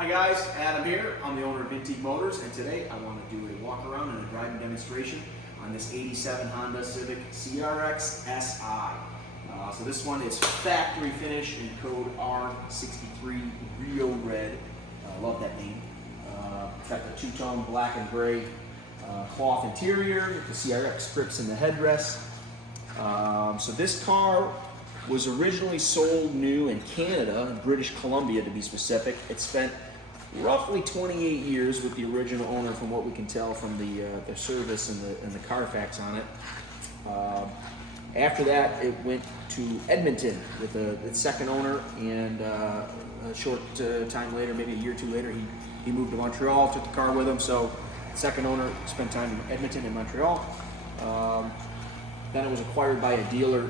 Hi guys, Adam here. I'm the owner of Vintique Motors, and today I want to do a walk around and a driving demonstration on this 87 Honda Civic CRX Si. So this one is factory finish in code R-63 Rio Red. Love that name. It's got the two-tone black and gray cloth interior with the CRX strips in the headrest. So this car was originally sold new in Canada, in British Columbia to be specific. It spent roughly 28 years with the original owner, from what we can tell from the service and the Carfax on it. After that, it went to Edmonton with its second owner, and a short time later, maybe a year or two later, he moved to Montreal, took the car with him. So second owner spent time in Edmonton and Montreal. Then it was acquired by a dealer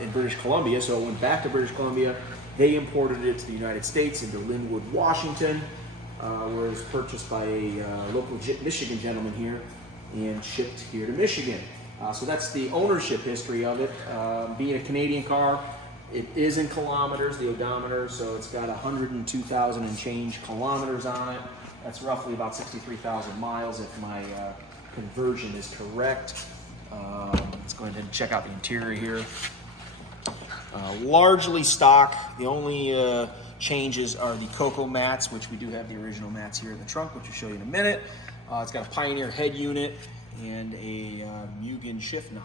in British Columbia, so it went back to British Columbia. They imported it to the United States into Lynwood, Washington, where it was purchased by a local Michigan gentleman here and shipped here to Michigan. So that's the ownership history of it. Being a Canadian car, it is in kilometers, the odometer, so it's got 102,000 and change kilometers on it. That's roughly about 63,000 miles if my conversion is correct. Let's go ahead and check out the interior here. Largely stock. The only changes are the cocoa mats, which we do have the original mats here in the trunk, which I'll show you in a minute. It's got a Pioneer head unit and a Mugen shift knob.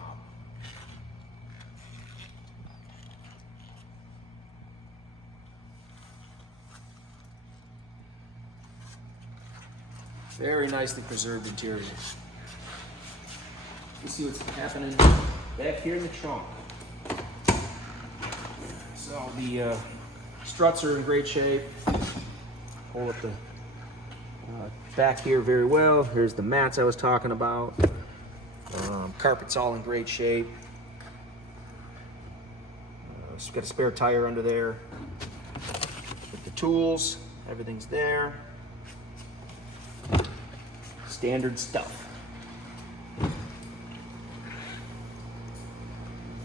Very nicely preserved interior. You see what's happening back here in the trunk. So the struts are in great shape. Hold up the back here very well. Here's the mats I was talking about. Carpet's all in great shape. It's got a spare tire under there. With the tools, everything's there. Standard stuff.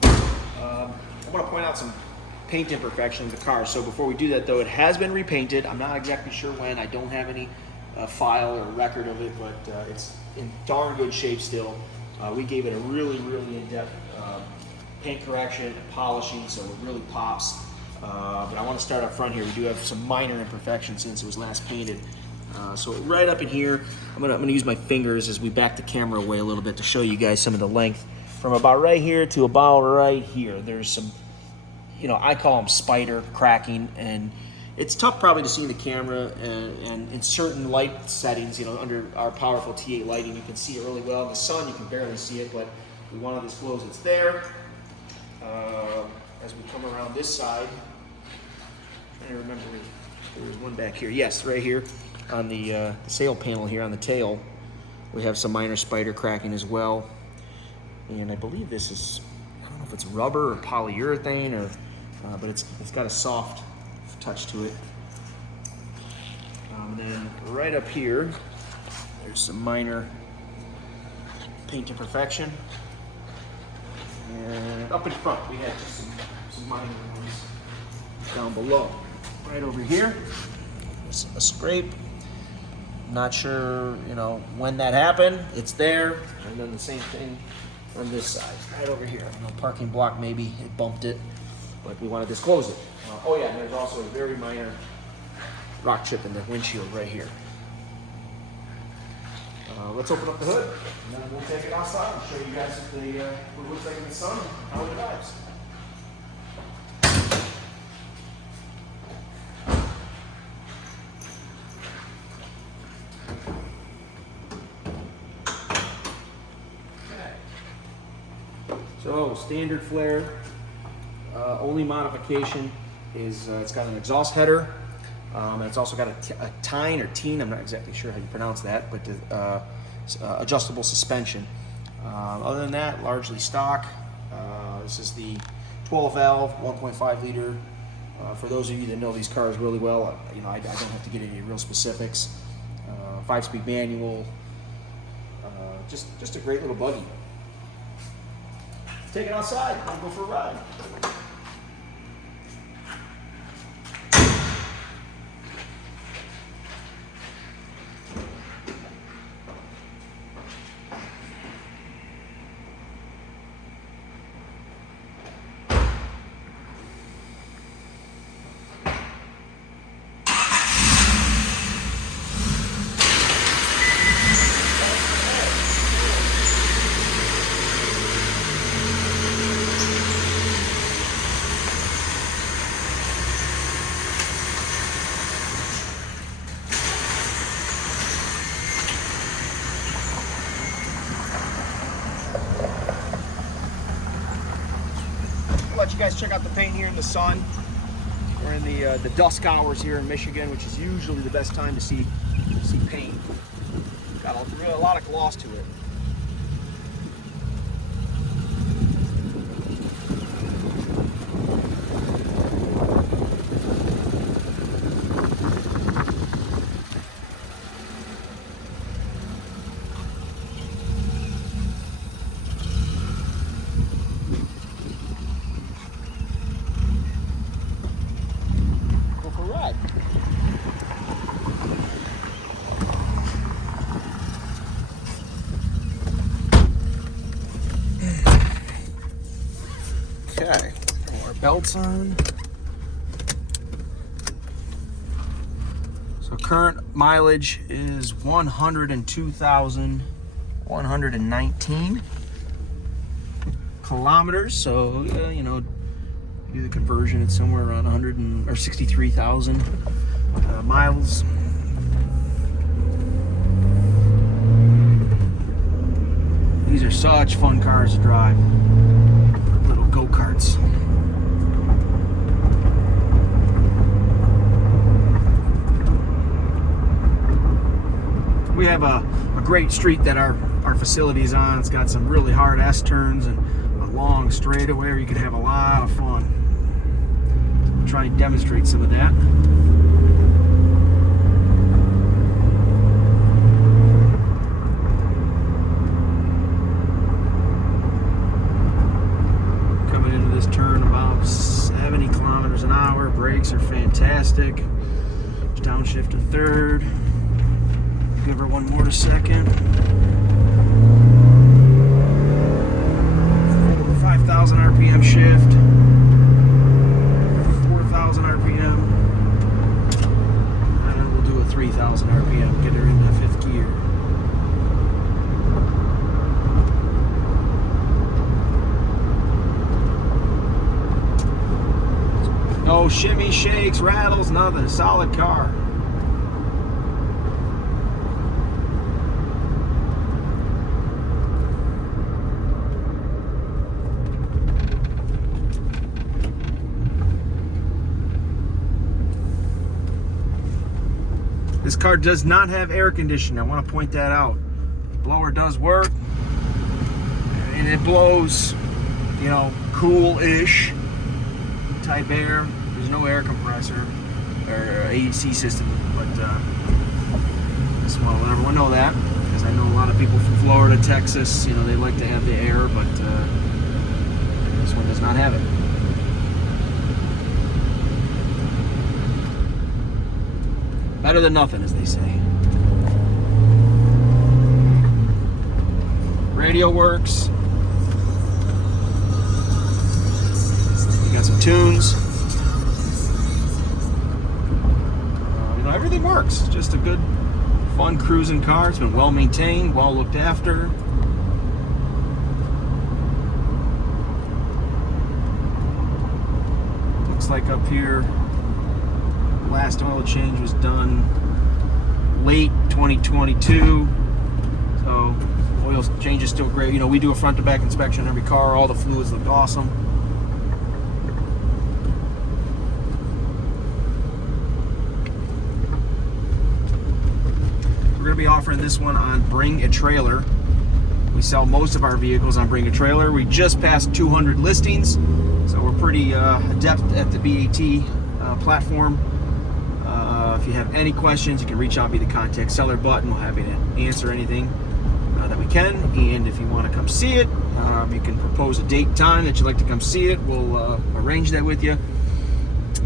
I want to point out some paint imperfections of the car. So before we do that though, it has been repainted. I'm not exactly sure when. I don't have any file or record of it, but it's in darn good shape still. We gave it a really in-depth paint correction and polishing, so it really pops. But I want to start up front here. We do have some minor imperfections since it was last painted. So right up in here, I'm gonna use my fingers as we back the camera away a little bit to show you guys some of the length. From about right here to about right here, there's some, I call them spider cracking, and it's tough probably to see in the camera, and in certain light settings, under our powerful T8 lighting, you can see it really well. In the sun, you can barely see it, but we want to disclose it's there. As we come around this side, I'm trying to remember, there was one back here. Yes, right here on the sail panel here on the tail, we have some minor spider cracking as well. And I believe this is, I don't know if it's rubber or polyurethane, or but it's got a soft touch to it. And then right up here, there's some minor paint imperfection. And up in front, we had just some minor ones down below. Right over here, there's a scrape. Not sure, when that happened. It's there. And then the same thing on this side, right over here. Parking block, maybe it bumped it, but we want to disclose it. Oh yeah, and there's also a very minor rock chip in the windshield right here. Let's open up the hood, and then we'll take it outside and show you guys what it looks like in the sun and how it drives. So standard flare, only modification is it's got an exhaust header, and it's also got a Tein or Tein, I'm not exactly sure how you pronounce that, but adjustable suspension. Other than that, largely stock. This is the 12 valve, 1.5 liter. For those of you that know these cars really well, I don't have to get any real specifics. 5-speed manual, just a great little buggy. Take it outside and go for a ride. guys check out the paint here in the sun. We're in the dusk hours here in Michigan, which is usually the best time to see paint. Got a lot of gloss to it. Okay, throw our belts on. So current mileage is 102,119 kilometers. So you know, do the conversion, it's somewhere around 63,000 miles. These are such fun cars to drive. Little go-karts. We have a great street that our facility is on. It's got some really hard S-turns and a long straightaway where you can have a lot of fun. I'll try and demonstrate some of that. Turn about 70 kilometers an hour. Brakes are fantastic. Downshift to third. Give her one more to second. 5,000 RPM shift. 4,000 RPM. And we'll do a 3,000 RPM. Get her into fifth gear. No shimmy, shakes, rattles, nothing. Solid car. This car does not have air conditioning. I want to point that out. The blower does work, and it blows, you know, cool-ish type air. There's no air compressor or AC system, but just want to let everyone know that, because I know a lot of people from Florida, Texas, you know, they like to have the air, but this one does not have it. Better than nothing, as they say. Radio works. Got some tunes. You know, everything works. Just a good, fun cruising car. It's been well maintained, well looked after. Looks like up here, last oil change was done late 2022. So oil change is still great. You know, we do a front to back inspection on every car. All the fluids look awesome. We're going to be offering this one on Bring a Trailer. We sell most of our vehicles on Bring a Trailer. We just passed 200 listings, so we're pretty adept at the BAT platform. If you have any questions, you can reach out via the contact seller button. We're happy to answer anything that we can. And if you want to come see it, you can propose a date and time that you'd like to come see it. We'll arrange that with you.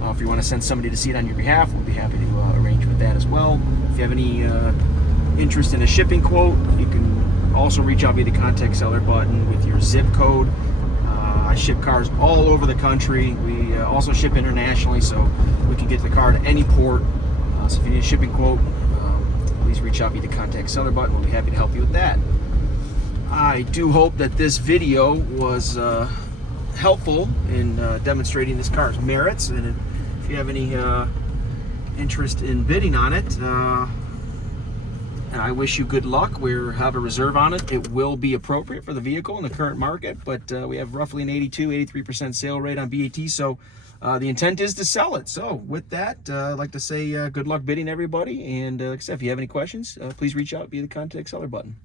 If you want to send somebody to see it on your behalf, we'll be happy to arrange with that as well. If you have any interest in a shipping quote, you can also reach out via the contact seller button with your zip code. I ship cars all over the country. We also ship internationally, so we can get the car to any port. So if you need a shipping quote, please reach out via the contact seller button. We'll be happy to help you with that. I do hope that this video was helpful in demonstrating this car's merits, and if you have any interest in bidding on it, and I wish you good luck. We have a reserve on it. It will be appropriate for the vehicle in the current market, but we have roughly an 83% sale rate on BAT, so the intent is to sell it. So with that, I'd like to say good luck bidding, everybody, and like I said, if you have any questions, please reach out via the contact seller button.